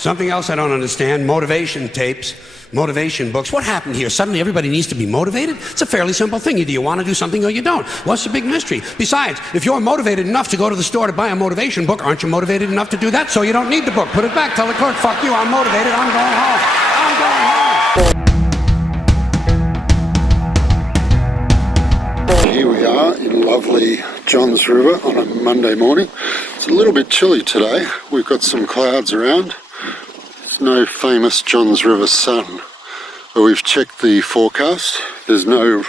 Something else I don't understand, motivation tapes, motivation books. What happened here? Suddenly everybody needs to be motivated? It's a fairly simple thing. Either you want to do something or you don't. What's the big mystery? Besides, if you're motivated enough to go to the store to buy a motivation book, aren't you motivated enough to do that? So you don't need the book. Put it back. Tell the clerk, fuck you, I'm motivated. I'm going home. I'm going home. Here we are in lovely Johns River on a Monday morning. It's a little bit chilly today. We've got some clouds around. There's no famous Johns River sun, but we've checked the forecast. There's no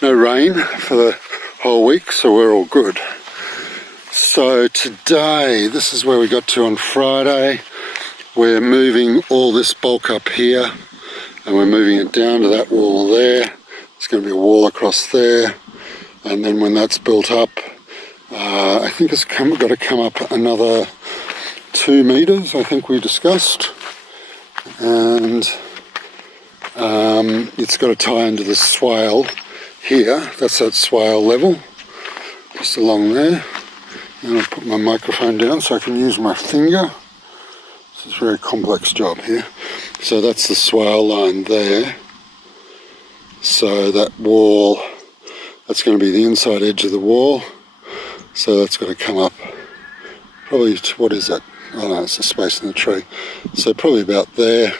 rain for the whole week, so we're all good. So today, this is where we got to on Friday. We're moving all this bulk up here, and we're moving it down to that wall there. There's going to be a wall across there, and then when that's built up, I think it's got to come up another 2 meters, I think we discussed, and it's got to tie into the swale here. That's that swale level, just along there. And I'll put my microphone down so I can use my finger. This is a very complex job here. So that's the swale line there. So that wall, that's going to be the inside edge of the wall. So that's got to come up probably, what is that? Oh no, it's the space in the tree. So probably about there.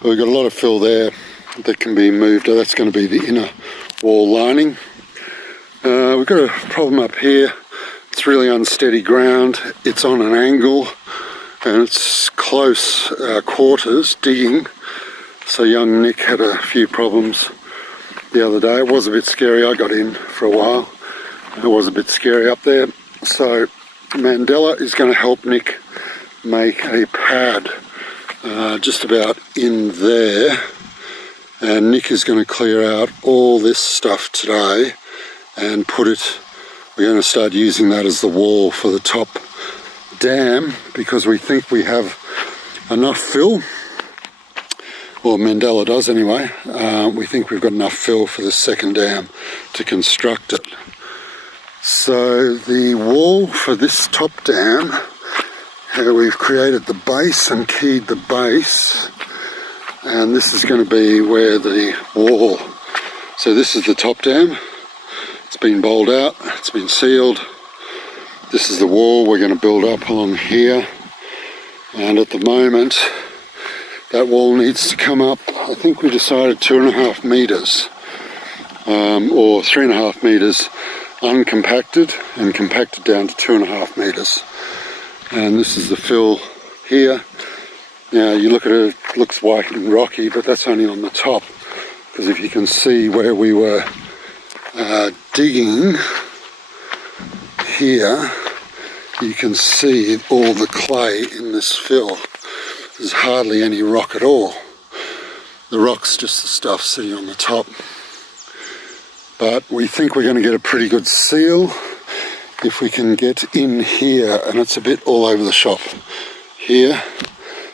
But we've got a lot of fill there that can be moved. That's going to be the inner wall lining. We've got a problem up here. It's really unsteady ground. It's on an angle and it's close quarters digging. So young Nick had a few problems the other day. It was a bit scary. I got in for a while. It was a bit scary up there. So Mandela is going to help Nick make a pad just about in there, and Nick is going to clear out all this stuff today and put it, we're going to start using that as the wall for the top dam, because we think we have enough fill, or Mandela does anyway. We think we've got enough fill for the second dam to construct it. So the wall for this top dam, we've created the base and keyed the base, and this is going to be where the wall, so this is the top dam. It's been bowled out, it's been sealed. This is the wall we're going to build up along here, and at the moment that wall needs to come up, I think we decided 2.5 meters or 3.5 meters uncompacted and compacted down to 2.5 meters. And this is the fill here. Now you look at it, it looks white and rocky, but that's only on the top, because if you can see where we were digging here, you can see all the clay in this fill. There's hardly any rock at all. The rock's just the stuff sitting on the top. But we think we're going to get a pretty good seal if we can get in here, and it's a bit all over the shop here.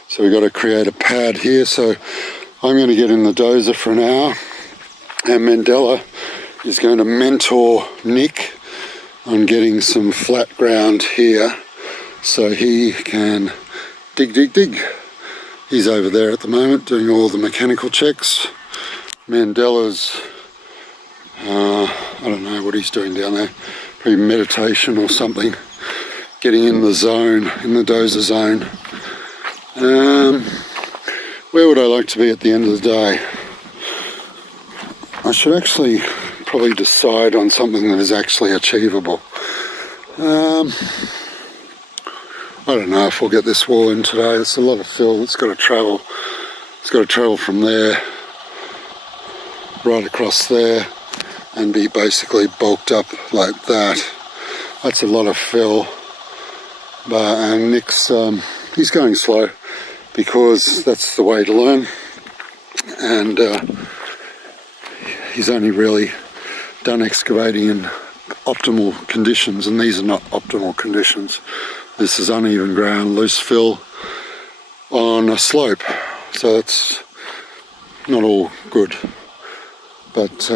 So we've got to create a pad here. So I'm going to get in the dozer for an hour, and Mandela is going to mentor Nick on getting some flat ground here so he can dig. He's over there at the moment doing all the mechanical checks. Mandela's I don't know what he's doing down there, probably meditation or something, getting in the zone, in the dozer zone. Where would I like to be at the end of the day? I should actually probably decide on something that is actually achievable. I don't know if we'll get this wall in today. It's a lot of fill. It's got to travel. It's got to travel from there right across there and be basically bulked up like that. That's a lot of fill. And Nick's he's going slow because that's the way to learn. And he's only really done excavating in optimal conditions, and these are not optimal conditions. This is uneven ground, loose fill on a slope, so it's not all good. But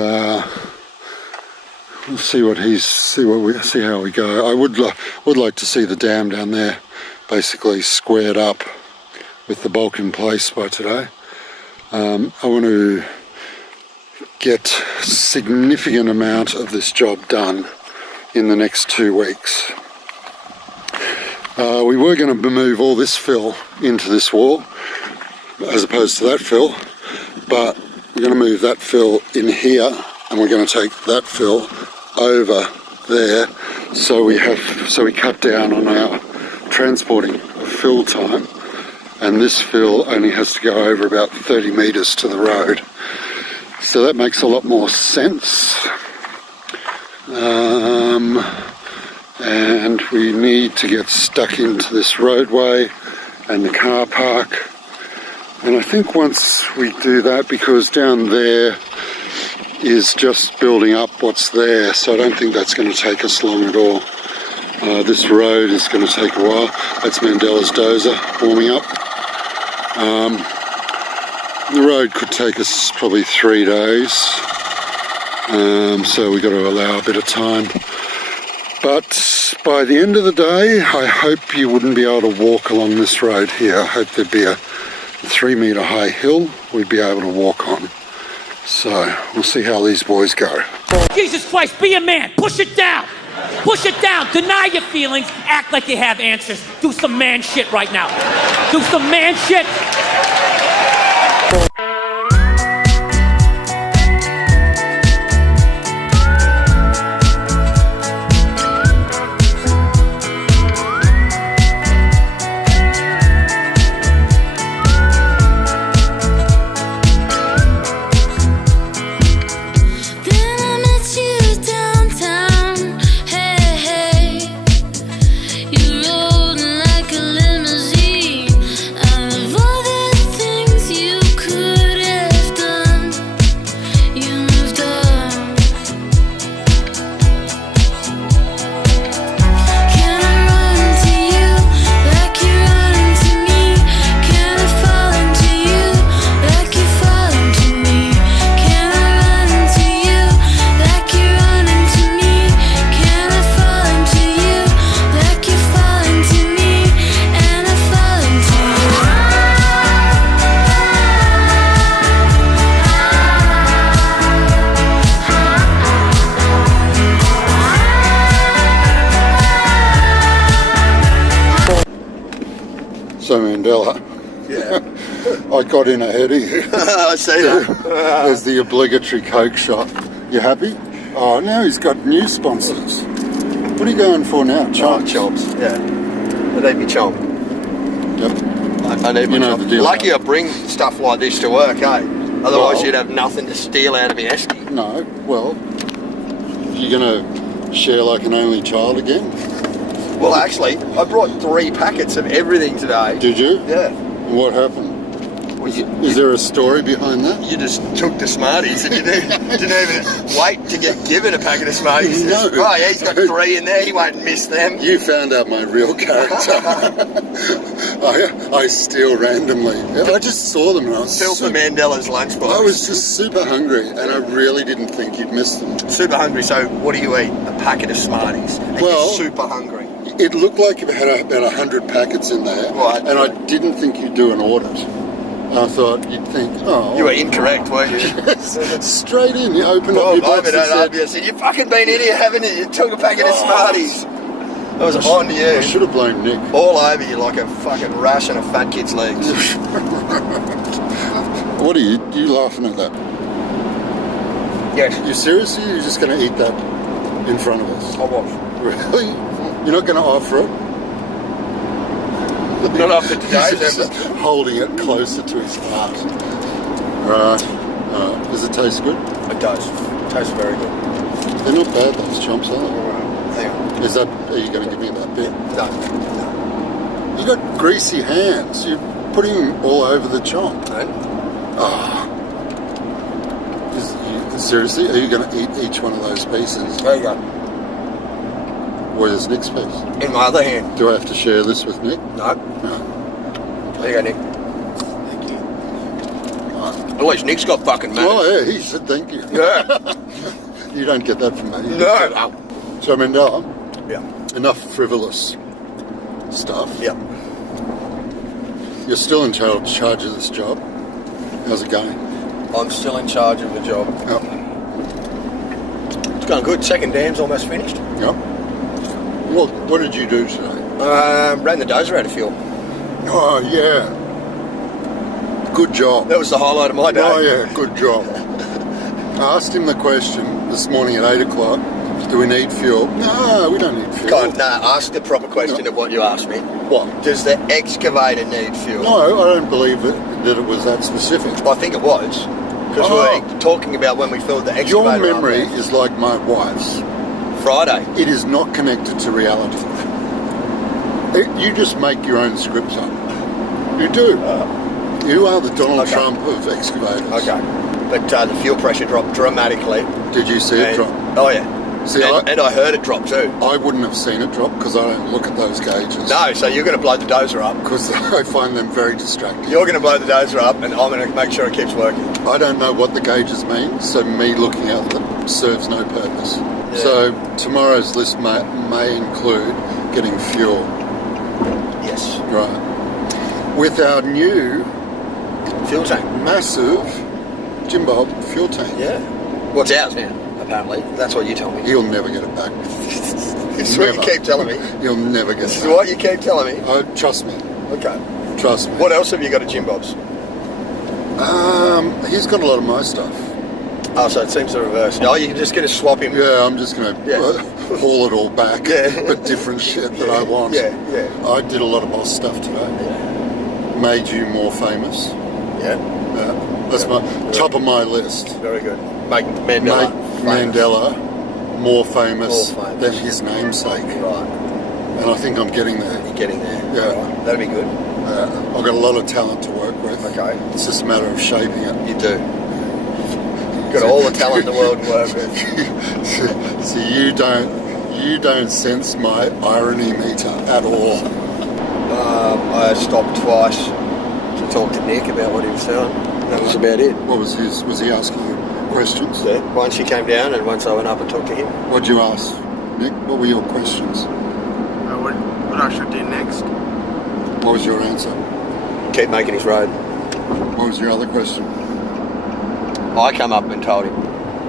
we'll see how we go. I would like to see the dam down there basically squared up with the bulk in place by today. I want to get a significant amount of this job done in the next 2 weeks. We were going to move all this fill into this wall as opposed to that fill, but we're going to move that fill in here and we're going to take that fill over there, so we cut down on our transporting fill time, and this fill only has to go over about 30 metres to the road, so that makes a lot more sense. And we need to get stuck into this roadway and the car park, and I think once we do that, because down there is just building up what's there, so I don't think that's going to take us long at all. This road is going to take a while. That's Mandela's dozer warming up. The road could take us probably 3 days, so we've got to allow a bit of time. But by the end of the day, I hope you wouldn't be able to walk along this road here. I hope there'd be a 3 metre high hill we'd be able to walk on. So we'll see how these boys go. Jesus Christ, be a man. Push it down. Push it down. Deny your feelings. Act like you have answers. Do some man shit right now. Do some man shit. So Mandela, Yeah. I got in ahead of you. I see that. There's the obligatory Coke shop. You happy? Oh, now he's got new sponsors. What are you going for now? Chomps? Chops, yeah. I need me chomp. Yep. I need my You know chomp. the deal. Lucky I bring stuff like this to work, eh? Otherwise Well- you'd have nothing to steal out of me esky. No, well, you're going to share like an only child again? Well, actually, I brought 3 packets of everything today. Did you? Yeah. And what happened? Well, Is there a story behind that? you just took the Smarties and you didn't even wait to get given a packet of Smarties. No. Oh, yeah, he's got 3 in there. He won't miss them. You found out my real character. I steal randomly. I just saw them and I was Fill for Mandela's lunchbox. I was just super hungry and I really didn't think you'd miss them. super hungry. So what do you eat? A packet of Smarties. And Well- you're super hungry. It looked like you had about 100 packets in there, Right. and I didn't think you'd do an audit. I thought you'd think, oh... You were incorrect, weren't you? Straight in, you opened Oh, up your box and I said, you've fucking been in here, haven't you? You took a packet of Smarties. That was on to I you. should have blamed Nick. All over you like a fucking rash on a fat kid's legs. What are you laughing at that? Yes. You seriously? You're just going to eat that in front of us? I was. Really? You're not going to offer it? Not after today's He's just episode. holding it closer to his heart. Right. Does it taste good? It does. It tastes very good. They're not bad, those chomps, are Hang on. they? Are you going to give me that bit? No. You got greasy hands. You're putting them all over the chomp. Seriously, are you going to eat each one of those pieces? There you go. Where's Nick's piece? In my other hand. Do I have to share this with Nick? No. No. There you go, Nick. Thank you. At least Nick's got fucking manners. Oh, yeah, he said thank you. Yeah. You don't get that from me. No. So, Mandela, Yeah. enough frivolous stuff. Yeah. You're still in charge of this job. How's it going? I'm still in charge of the job. Yep. It's going good. Second dam's almost finished. Yep. What did you do today? Ran the dozer out of fuel. Oh, yeah. Good job. That was the highlight of my day. Oh, yeah, good job. I asked him the question this morning at 8 o'clock. Do we need fuel? No, we don't need fuel. God, no, ask the proper question of what you asked me. What? Does the excavator need fuel? No, I don't believe that it was that specific. I think it was. Because we were talking about when we filled the Your excavator memory up is like my wife's. Friday. It is not connected to reality. You just make your own scripts up. You do. You are the Donald Trump of excavators. Okay. But the fuel pressure dropped dramatically. Did you see it drop? Oh, yeah. See, and I heard it drop too. I wouldn't have seen it drop because I don't look at those gauges. No, so you're going to blow the dozer up. Because I find them very distracting. You're going to blow the dozer up and I'm going to make sure it keeps working. I don't know what the gauges mean, so me looking at them serves no purpose. Yeah. So tomorrow's list may include getting fuel. Yes. Right. With our new Fuel tank. massive Jim Bob fuel tank. Yeah. What's ours now, apparently. That's what you tell me. He'll never get it back. It's what you keep telling me. He'll never get This it is back. what you keep telling me. Oh, trust me. Okay. Trust me. What else have you got at Jim Bob's? He's got a lot of my stuff. Oh, so it seems the reverse. Oh, you're just going to swap him. Yeah, I'm just going to haul it all back. Yeah. But different shit that I want. Yeah. I did a lot of boss stuff today. Made you more famous. Yeah. That's my top of my list. Very good. Make Mandela. Make Mandela more famous More famous. than his namesake. Right. And I think I'm getting there. You're getting there. Yeah. Right. That'd be good. I've got a lot of talent to work with. Okay. It's just a matter of shaping it. You do. You've got all the talent in the world to work with. So you don't sense my irony meter at all. I stopped twice to talk to Nick about what he was saying. That was about it. What was his? Was he asking you questions? Yeah. Once he came down and once I went up and talked to him. What'd you ask, Nick? What were your questions? What I should do next? What was your answer? Keep making his road. What was your other question? I come up and told him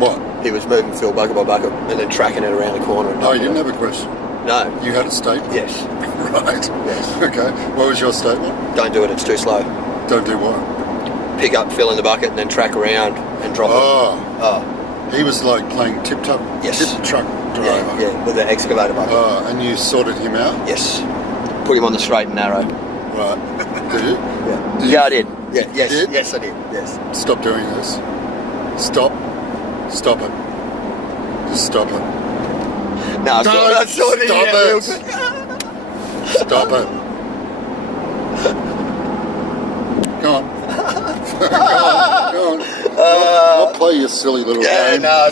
What? he was moving fuel bucket by bucket and then tracking it around the corner. And Oh, you didn't have a question. No. You had a statement. Yes. Right. Yes. Okay. What was your statement? Don't do it. It's too slow. Don't do what? Pick up, fill in the bucket, and then track around and drop it. Oh, Oh. he was like playing tip truck driver. Yeah, with the excavator bucket. Oh, and you sorted him out. Yes. Put him on the straight and narrow. Right. Did you? Yeah. Yeah, I did. Yeah. Yes. did? Yes, I did. Yes. Stop doing this. Stop. Stop it. Just stop it. No, I Don't sorted stop him out real it. quick. Stop it. Go on. Go on. I'll play your silly little Yeah, game. no.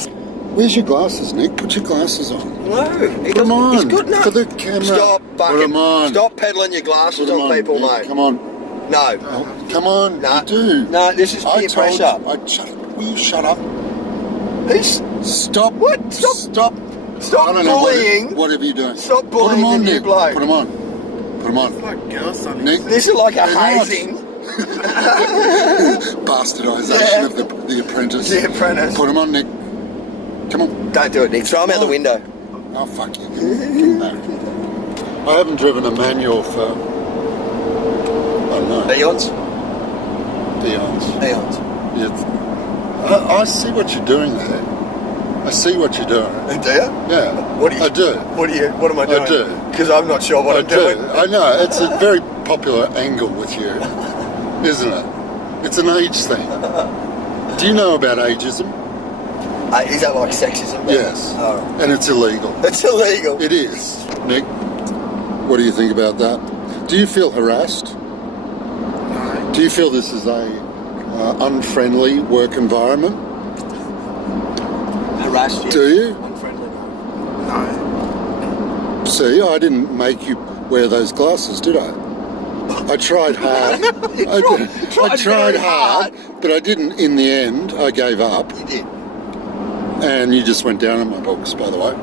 Where's your glasses, Nick? Put your glasses on. No. Put them on. He's good enough. For the camera. Stop Put bucking. them on. Stop peddling your glasses Put them on people, Nick. mate. Come on. No. Oh, come on. No. You do. No, this is peer pressure. Will you shut up? Who's... Stop. What? Stop. Stop. Stop I don't know, bullying. whatever you're doing. Stop Put bullying them on, the new Nick. bloke. Put them on. Put them on. Like girls, son. Nick. This is like a They're not. hazing. Bastardisation of the apprentice. The apprentice. Put them on, Nick. Come on. Don't do it, Nick. Throw him out the window. Oh, fuck you. Get back. I haven't driven a manual for, I don't know, Eons? eons. Eons. I see what you're doing there. I see what you're doing. Do you? Yeah. What do you? I do. What am I doing? I do. Because I'm not sure what I I'm do. doing. I know. It's a very popular angle with you, isn't it? It's an age thing. Do you know about ageism? Is that like sexism? Yes. Oh. And it's illegal. It's illegal. It is. Nick, what do you think about that? Do you feel harassed? No. Do you feel this is a unfriendly work environment? Harassed you? Do you? Unfriendly. No. See, I didn't make you wear those glasses, did I? I tried hard. I tried very hard, but I didn't in the end. I gave up. You did. And you just went down in my books, by the way.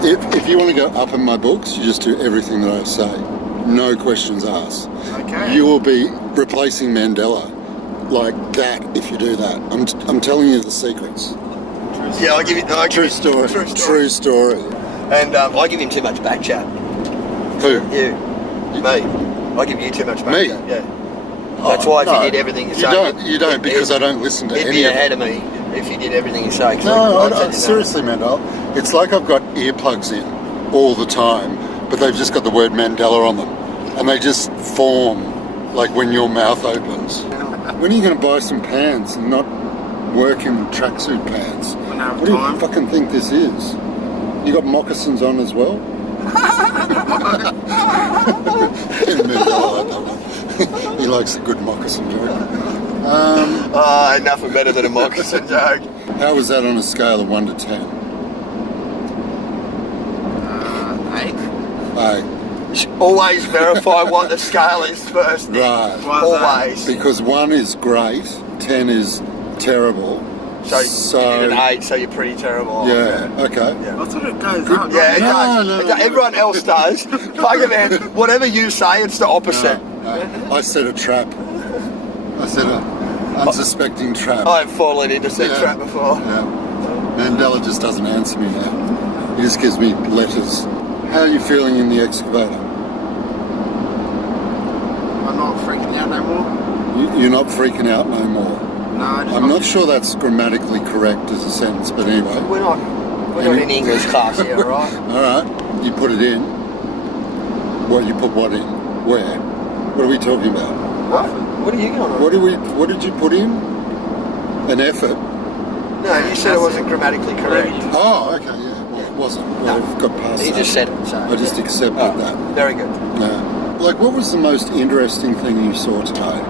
If you want to go up in my books, you just do everything that I say. no questions asked. Okay. You will be replacing Mandela like that if you do that. I'm telling you the secrets. Yeah, I give you. True story. True story. And I give him too much back chat. Who? You. Me. I give you too much back Me? chat. Yeah. That's why if no, you did everything you say... You don't because I don't listen to He'd any be of ahead it. of me if you did everything you say. No, seriously, Mandela. It's like I've got earplugs in all the time, but they've just got the word Mandela on them. And they just form like when your mouth opens. When are you going to buy some pants and not work in tracksuit pants? When I have What do you time. fucking think this is? You got moccasins on as well? He likes a good moccasin joke. Nothing better than a moccasin joke. How was that on a scale of 1 to 10? 8. Hey, Always verify what the scale is first. Nick. right. Why is that? Always. Because 1 is great, 10 is terrible. So you did an 8, so you're pretty terrible. Yeah, okay. I thought it goes up. Yeah, it No, does. no, It no, does. no. Everyone else does. Fuck it, man. Whatever you say, it's the opposite. No. I set a trap. I set a unsuspecting trap. I've fallen into said Yeah. trap before. Yeah. Mandela just doesn't answer me now. He just gives me letters. How are you feeling in the excavator? I'm not freaking out no more. You're not freaking out no more. No, I just I'm not sure that's grammatically correct as a sentence, but anyway. We're not in English class here, right? All right, you put it in. What you put what in? Where? What are we talking about? What are you going on? What did you put in? An effort. No, you said it wasn't grammatically correct. Oh, okay, yeah. Well, it wasn't. Well, I've got past He that. just said it. So. I just accepted Oh, that. very good. Yeah. Like, what was the most interesting thing you saw today?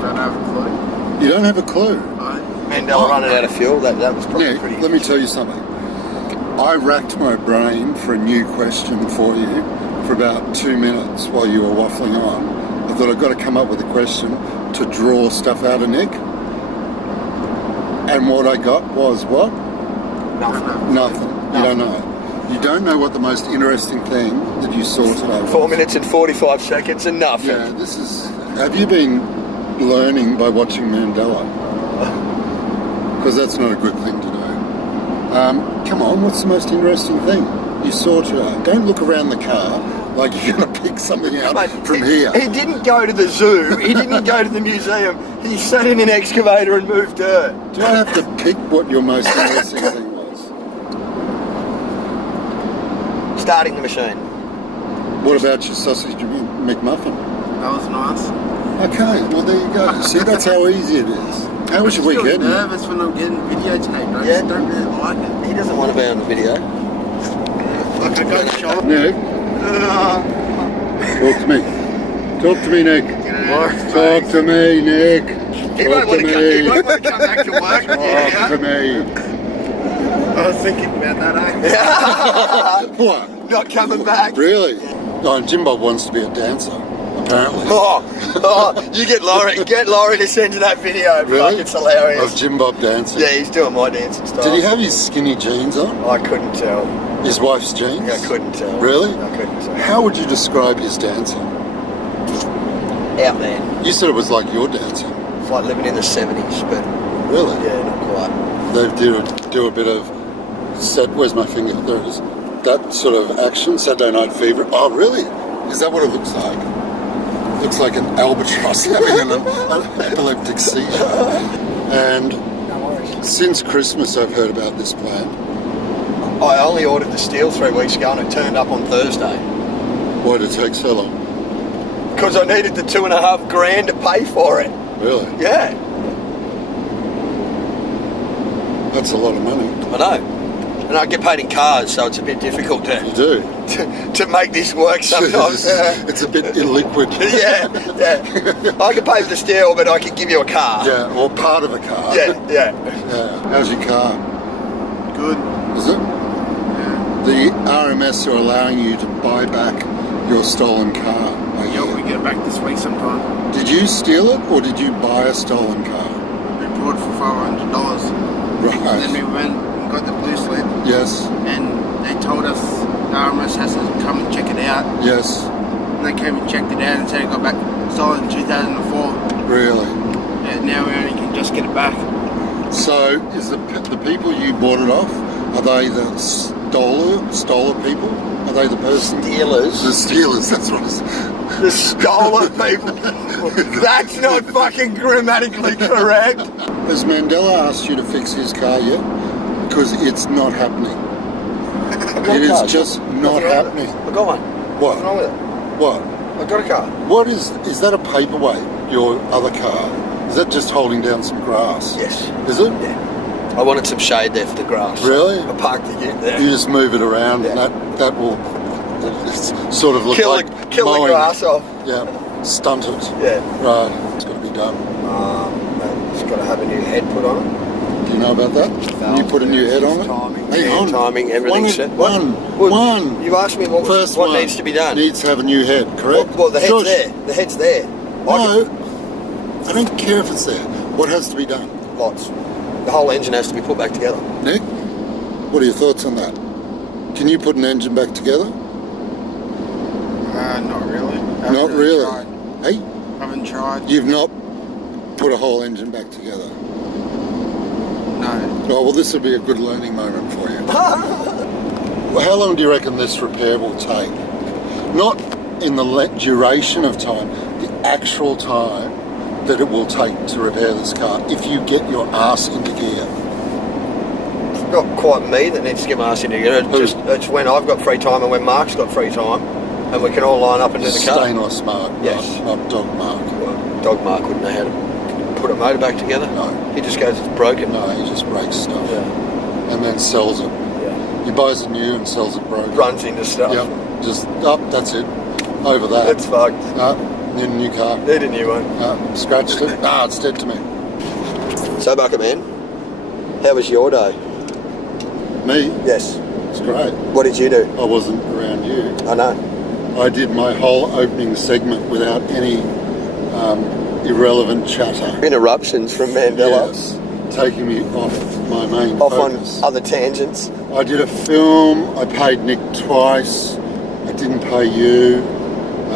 don't have a clue. You don't have a clue. Mandela running out of fuel. That was probably Nick, pretty. let me tell you something. I racked my brain for a new question for you for about 2 minutes while you were waffling on. I thought I've got to come up with a question to draw stuff out of Nick. And what I got was what? Nothing. You don't know. You don't know what the most interesting thing that you saw today was. 4 minutes and 45 seconds and nothing. Yeah, this is... Have you been learning by watching Mandela? Because that's not a good thing to do. Come on, what's the most interesting thing you saw today? Don't look around the car like you're going to pick something out Mate, from here. He didn't go to the zoo. He didn't go to the museum. He sat in an excavator and moved dirt. Do I have to pick what your most interesting thing was? Starting the machine. What about your sausage McMuffin? That was nice. Okay, well there you go. See, that's how easy it is. How was your I feel weekend? nervous when I'm getting videotaped. I Yeah. just don't really like it. He doesn't want to be on the video. Like I go shopping. Nick, talk to me. Talk to me, Nick. Talk to me, Nick. He won't Talk want to to come. He me. won't want to come back to work. Talk to me. I was thinking about that, What? Not coming back. Really? No, and Jim Bob wants to be a dancer, apparently. Oh, you get Laurie to send you that video. Really? Fuck, it's hilarious. Of Jim Bob dancing. Yeah, he's doing my dancing style. Did he have his skinny jeans on? I couldn't tell. His wife's jeans? I couldn't tell. Really? I couldn't tell. How would you describe his dancing? Out there. You said it was like your dancing. It's like living in the 70s, but Really? yeah, not quite. They do a bit of where's my finger? There it is. That sort of action, Saturday Night Fever. Oh, really? Is that what it looks like? Looks like an albatross having an epileptic seizure. And since Christmas, I've heard about this plan. I only ordered the steel 3 weeks ago and it turned up on Thursday. Why did it take so long? Because I needed the $2,500 to pay for it. Really? Yeah, That's a lot of money. I know. And I get paid in cars, so it's a bit difficult You do. to make this work sometimes. It's a bit illiquid. yeah. I can pay for the steel, but I can give you a car. Yeah, or part of a car. Yeah. Yeah. How's your car? Good. Is it? The RMS are allowing you to buy back your stolen car. Yeah, we get back this week sometime. Did you steal it or did you buy a stolen car? We bought it for $500. And then we Right. went and got the blue slip, Yes. and they told us RMS has to come and check it out. Yes. And they came and checked it out and said it got back stolen in 2004. Really? And now we only can just get it back. So, is the people you bought it off, are they the stolen people? Are they the person? Steelers. The stealers, that's what it's... The stolen people. That's not fucking grammatically correct. Has Mandela asked you to fix his car yet? Because it's not happening. It is just not happening. I got one. What? What's wrong with it? What? I got a car. What is that a paperweight, your other car? Is that just holding down some grass? Yes. Is it? Yeah. I wanted some shade there for the grass. Really? I parked the ute there. You just move it around and that will it's sort of look Kill like the mowing. grass off. Yeah, stunt it. Yeah. Right, it's got to be done. It's got to have a new head put on it. Do you know about that? Can you put a new head on it? Timing. Hang Yeah, on. timing, everything's set. One. You've asked me what First what one needs to be done. Needs to have a new head, correct? Well, the head's Shush. there. The head's there. No, I don't care if it's there. What has to be done? Lots. The whole engine has to be put back together. Nick, what are your thoughts on that? Can you put an engine back together? Not really. Not really. Tried. Hey, Haven't tried. you've not put a whole engine back together. No. Oh, well, this would be a good learning moment for you. Well, how long do you reckon this repair will take? Not in the duration of time, the actual time that it will take to repair this car if you get your ass into gear. It's not quite me that needs to get my ass into gear. It's when I've got free time and when Mark's got free time, and we can all line up and do the car. Stainless Mark, Yes. not dog Mark. Well, Dog Mark wouldn't know how to put a motor back together. No. He just goes, it's broken. No, he just breaks stuff Yeah. and then sells it. Yeah. He buys it new and sells it broken. Runs into stuff. Yep, just that's it. Over that. It's fucked. Need a new car. Need a new one. Scratched it. Nah, it's dead to me. So, Bucket Man, how was your day? Me? Yes. It's great. What did you do? I wasn't around you. I know. I did my whole opening segment without any irrelevant chatter. Interruptions from Mandela. Yes, taking me off my main Off focus. on other tangents. I did a film. I paid Nick twice. I didn't pay you.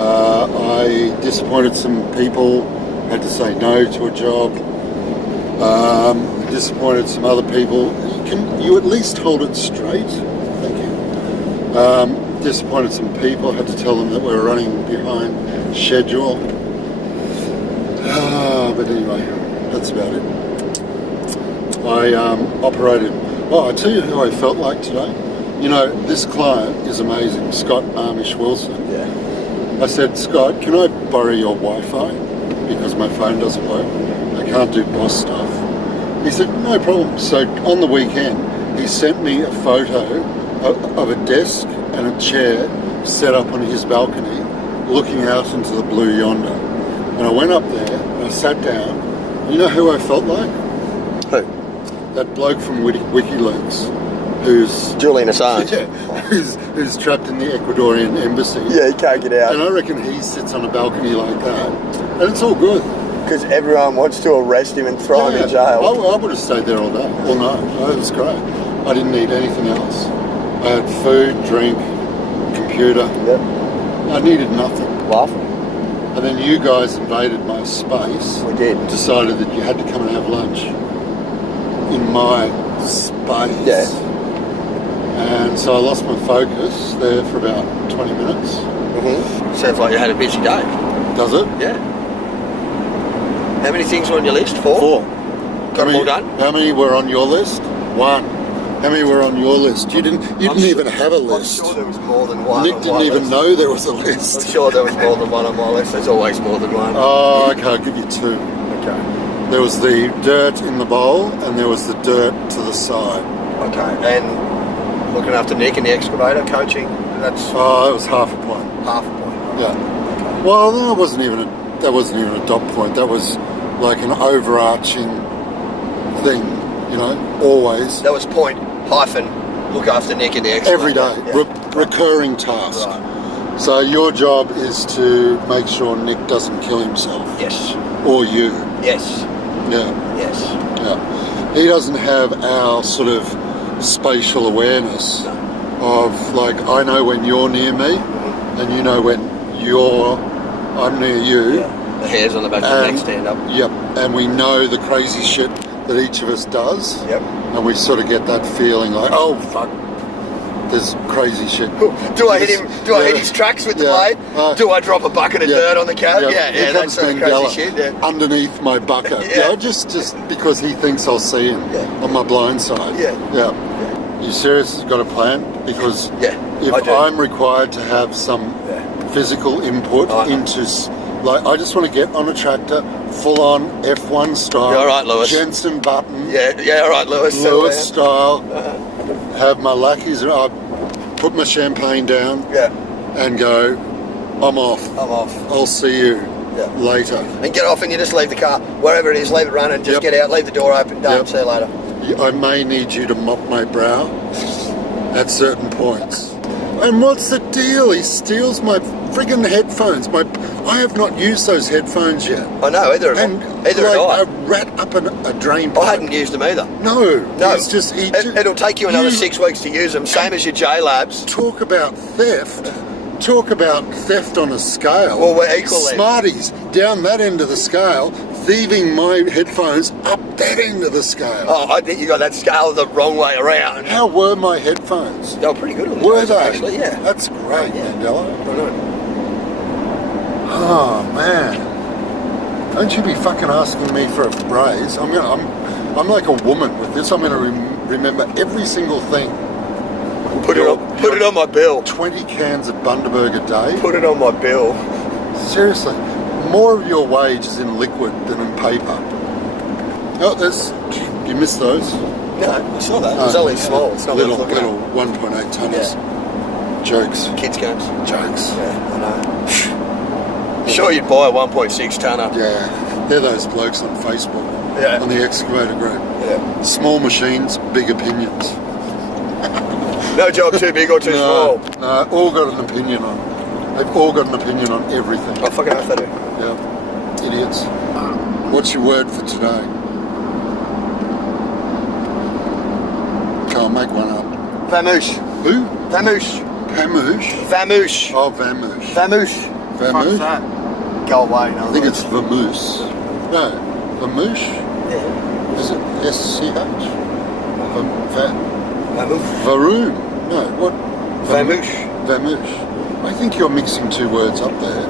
I disappointed some people. Had to say no to a job. Disappointed some other people. Can you at least hold it straight? Thank you. Disappointed some people. Had to tell them that we were running behind schedule. But anyway, that's about it. I operated. Oh, I tell you who I felt like today. You know, this client is amazing, Scott Amish Wilson. Yeah. I said, Scott, can I borrow your Wi-Fi? Because my phone doesn't work. I can't do boss stuff. He said, no problem. So on the weekend, he sent me a photo of a desk and a chair set up on his balcony, looking out into the blue yonder. And I went up there and I sat down. You know who I felt like? Who? That bloke from WikiLeaks, who's Julian Assange. yeah, who's trapped in the Ecuadorian embassy. Yeah, he can't get out. And I reckon he sits on a balcony like that, and it's all good. Because everyone wants to arrest him and throw him in jail. I would have stayed there all day, all night. No, it was great. I didn't need anything else. I had food, drink, computer. Yep. I needed nothing. Laughing. And then you guys invaded my space. We did. Decided that you had to come and have lunch in my space. Yeah. And so I lost my focus there for about 20 minutes. Mm-hmm. Sounds like you had a busy day. Does it? Yeah. How many things were on your list? Four? Got them all done? How many were on your list? One. How many were on your list? You didn't even have a list. I'm sure there was more than one. Nick on didn't my even list. know there was a I'm list. sure there was more than one on my list. There's always more than one. Oh, okay, I'll give you two. Okay. There was the dirt in the bowl and there was the dirt to the side. Okay. And looking after Nick in the excavator, coaching, that's Oh, that was half a point. half a point. Yeah. Well, that wasn't even a dot point. That was like an overarching thing, you know, always. That was point hyphen look after Nick in the excavator. Every day, Yeah. recurring task. Right. So your job is to make sure Nick doesn't kill himself. Yes. Or you. Yes. Yeah, Yes. yeah. He doesn't have our sort of spatial awareness of like, I know when you're near me, and you know when I'm near you. The hairs on the back of the neck stand up. Yep, and we know the crazy shit that each of us does. Yep. And we sort of get that feeling like, oh fuck, there's crazy shit. Do I hit him? Do I hit his tracks with the blade? Do I drop a bucket of dirt on the cab? Yeah, Here that's comes sort of Mandela crazy shit. Yeah. underneath my bucket. Yeah. Just because he thinks I'll see him on my blind side. Yeah. You serious? You've got a plan? Because I if do. I'm required to have some physical input into, like, I just want to get on a tractor, full on F1 style. All right, Lewis. Jensen button. Yeah, all right, Lewis. Lewis style. Have my lackeys, put my champagne down. And go, I'm off. I'll see you later. And get off and you just leave the car. Wherever it is, leave it running, just get out, leave the door open, done, see you later. I may need you to mop my brow at certain points. And what's the deal? He steals my friggin' headphones. I have not used those headphones yet. I know, either had I. A rat up a drain pipe. I hadn't used them either. No. It's just... It'll take you another 6 weeks to use them, same as your J-Labs. Talk about theft. Talk about theft on a scale. Well, we're equal then. Smarties down that end of the scale, thieving my headphones up that end of the scale. Oh, I think you got that scale the wrong way around. How were my headphones? They were pretty good on Were they? actually, yeah. That's great, Mandela. I know. Oh, man. Don't you be fucking asking me for a raise. I'm like a woman with this. I'm going to remember every single thing. Put it on my bill. 20 cans of Bundaberg a day. Put it on my bill. Seriously, more of your wage is in liquid than in paper. Oh, you missed those? No, I saw that. It's only small. It's not little worth looking at. 1.8 tonners. Jokes. Kids games. Jokes. Yeah, I know. Sure, you'd buy a 1.6 tonner. Yeah, they're those blokes on Facebook. Yeah. On the excavator group. Yeah. Small machines, big opinions. No job too big or too small. No, all got an opinion on. They've all got an opinion on everything. I fucking hope they do. Yeah, idiots. What's your word for today? Can't make one up. Vamoosh. Who? Vamoosh. Pamoosh? Vamoosh. Oh, Vamoosh. Vamoosh. Vamoosh? Go away. No, I think it's Vamoose. No, Vamoosh? Yeah. Is it SCH? Vamoosh. Varoon? No, what? Vamoosh. Vamoosh. I think you're mixing two words up there.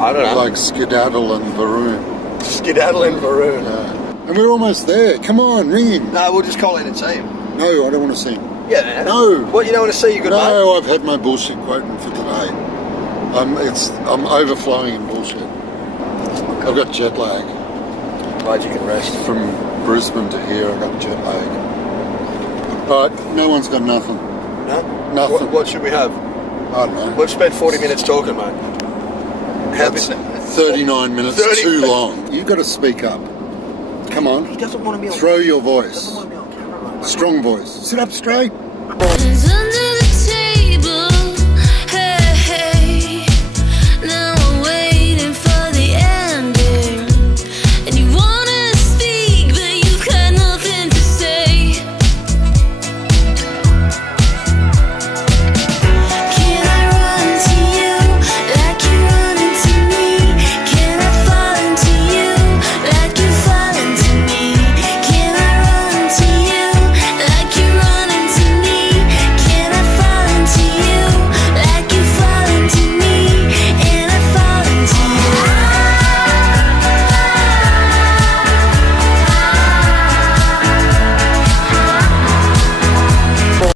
I don't know. Like skedaddle and Varoon. Skedaddle and Varoon. Yeah. And we're almost there. Come on, ring him. No, we'll just call in and see him. No, I don't want to see him. Yeah. No. What, you don't want to see your good mate? No, I've had my bullshit quoting for today. I'm overflowing in bullshit. I've got jet lag. Glad you can rest. From Brisbane to here, I've got jet lag. But no one's got nothing. No? Nothing. What should we have? I don't know. We've spent 40 minutes talking, mate. That's 39 minutes 30 too long. You've got to speak up. Come on. He doesn't want to be on. Throw your He doesn't voice. want to be on camera, mate. Strong voice. Sit up straight. Isn't